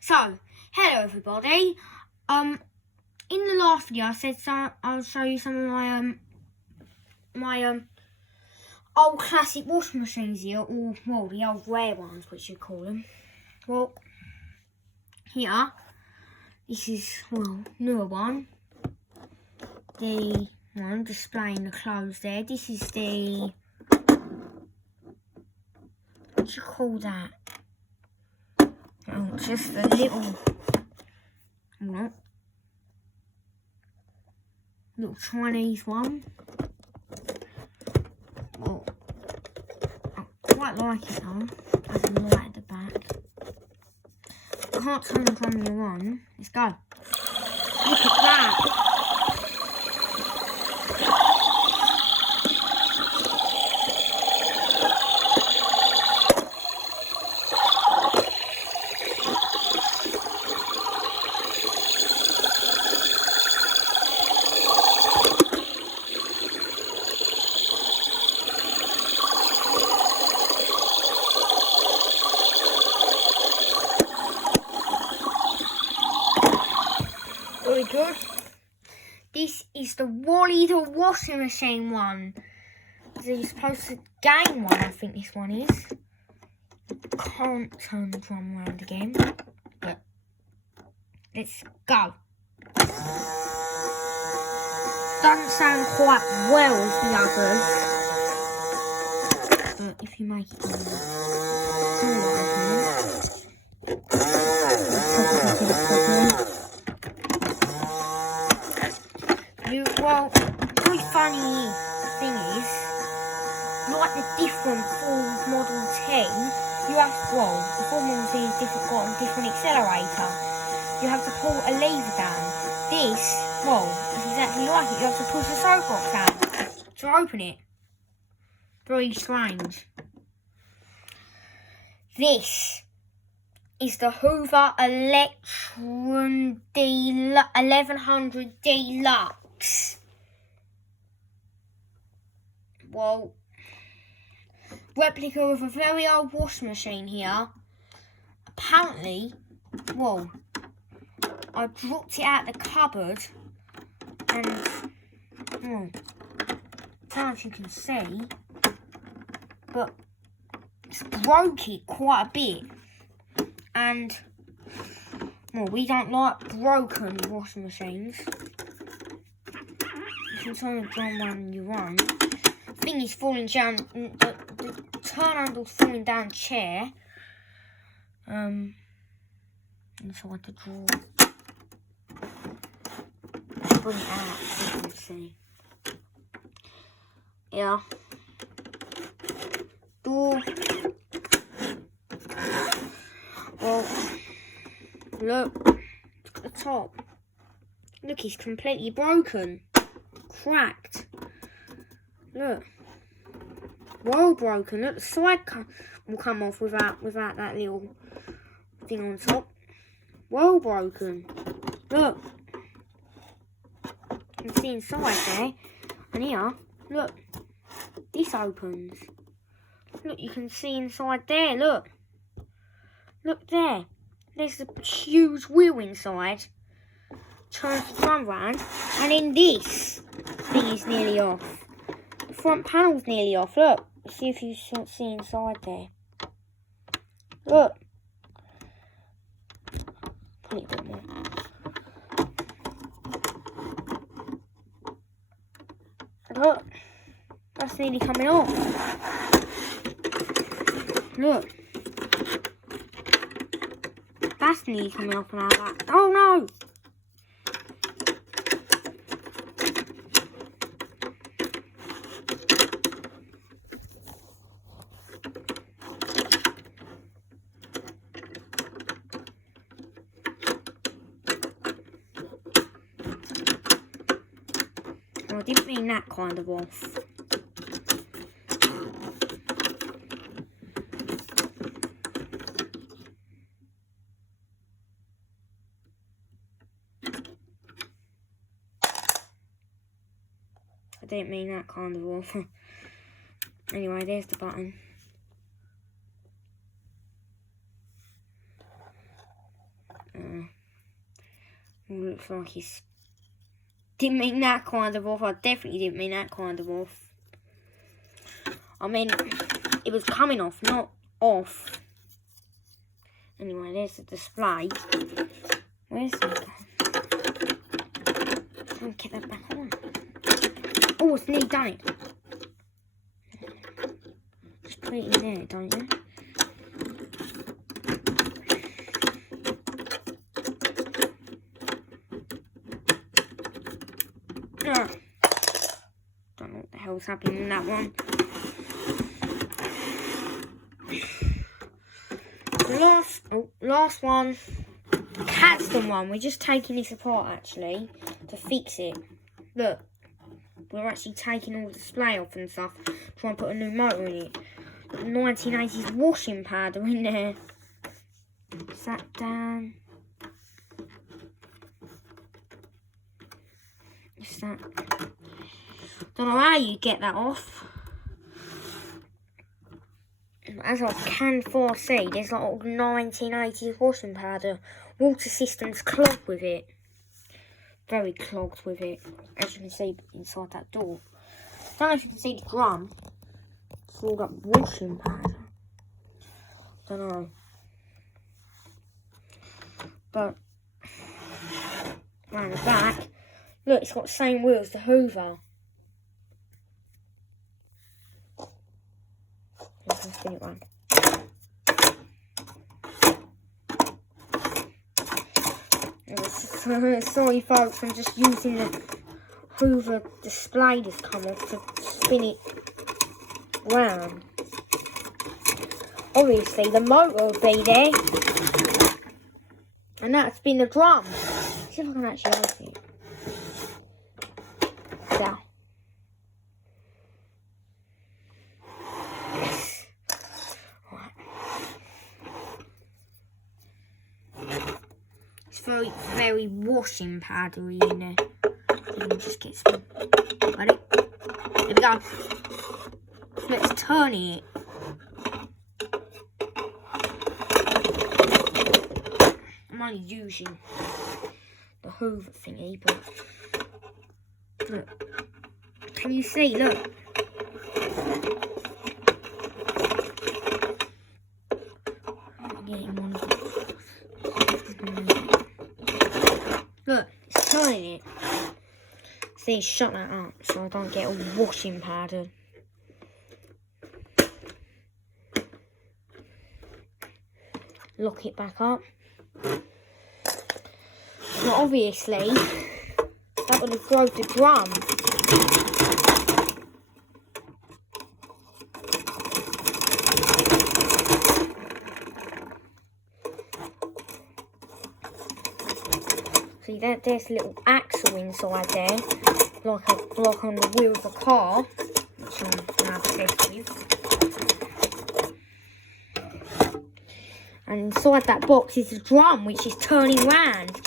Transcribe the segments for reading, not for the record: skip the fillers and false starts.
So, hello everybody. In the last video I said I'll show you some of my old classic washing machines here, or well, the old rare ones, which you call them. Well, here, this is newer one. The one displaying the clothes there. This is the, what do you call that? Oh, just a little Chinese one. Well, I quite like it though. Has a light at the back. Can't turn the camera on. Let's go. Look at that. Very good. This is the Wally the washing machine one. So you're supposed to game one, I think this one is. Can't turn the drum around again. But let's go. Doesn't sound quite well as the others. But if you make it well, the funny thing is, like the different Ford Model T, you have to, the Ford Model T is got a different accelerator. You have to pull a lever down. This, it's exactly like it. You have to push the soapbox down to open it. Very strange. This is the Hoover Electron 1100 Deluxe. Well, replica of a very old washing machine here. Apparently, I dropped it out the cupboard and, I don't know if you can see, but it's broke it quite a bit. And, we don't like broken washing machines. You can turn the drum when you run. The thing is falling down, the turn handle's falling down the chair. Inside the drawer. Bring it out so you can see. Yeah. Door. Well, look at the top. Look, it's completely broken. Cracked. Look. Well broken. Look, the side will come off without that little thing on top. Well broken. Look. You can see inside there. And here, look. This opens. Look, you can see inside there, look. Look there. There's the huge wheel inside. Turns the drum round. And then this thing is nearly off. The front panel's nearly off. Look. See if you see inside there. Look. Put it a bit more. Look. That's nearly coming off. Look. That's nearly coming off now. Oh no! I didn't mean that kind of off. I didn't mean that kind of off. Anyway, there's the button. Looks like it's... Didn't mean that kind of off. I definitely didn't mean that kind of off. I mean, it was coming off, not off. Anyway, there's the display. Where's the... I'll get that back on. Oh, it's nearly done it. Just put it in there, don't you? Don't know what the hell's happening in that one. Last one. Catston one. We're just taking this apart actually to fix it. Look, we're actually taking all the display off and stuff. Try and put a new motor in it. Got the 1980s washing powder in there. Sat down. Just that. Don't know how you get that off. As I can foresee, there's like all 1980s washing powder. Water system's clogged with it. Very clogged with it. As you can see inside that door. Don't know if you can see the drum. It's all that washing powder. Don't know. But round the back, look, it's got the same wheels as the Hoover. Let's spin it round. Sorry folks, I'm just using the Hoover display that's come off to spin it round. Obviously the motor will be there. And that's been the drum. See if I can actually open it. There. Yes. Right. It's very, very washing powdery in there. Let me just get some. Ready? There we go. Let's turn it. I'm only using the Hoover thingy, but look, can you see? Look, I'm getting one of them. Look, it's turning it. See, shut that up so I don't get all washing powdered. Lock it back up. Well, obviously, that would have broke the drum. See, there's a little axle inside there, like a block on the wheel of a car, which I'm now obsessed with. And inside that box is a drum, which is turning round.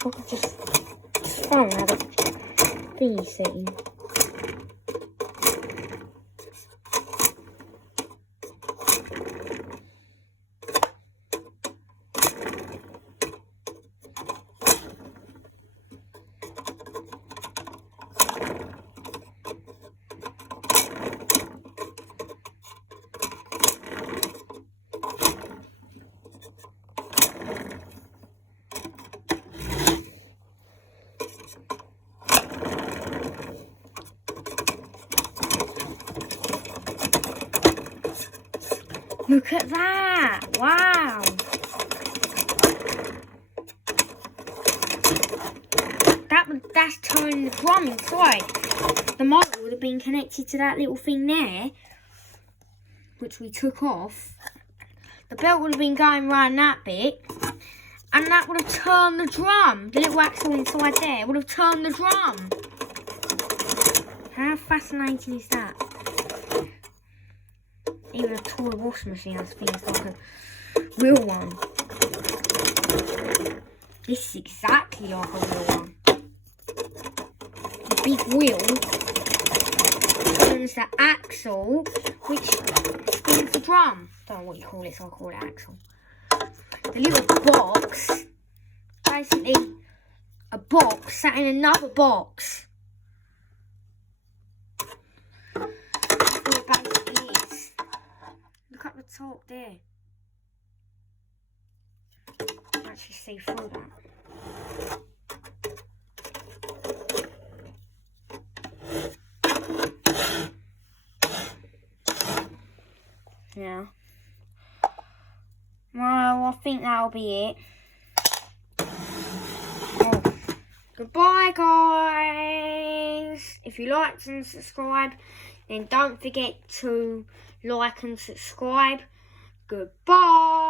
I could just throw out a thingy setting. Look at that! Wow! That's turning the drum inside. The motor would have been connected to that little thing there, which we took off. The belt would have been going around that bit, and that would have turned the drum. The little axle inside there would have turned the drum. How fascinating is that? even a toy washing machine. I think it's like a real one. This is exactly like a real one. The big wheel turns the axle, which spins the drum. Don't know what you call it, so I call it axle. The little box, basically a box sat in another box. That's what it basically is. Look at the top there. You can actually see through that. Yeah. Well, I think that'll be it. Oh. Goodbye, guys. If you liked and subscribe, then don't forget to like and subscribe. Goodbye.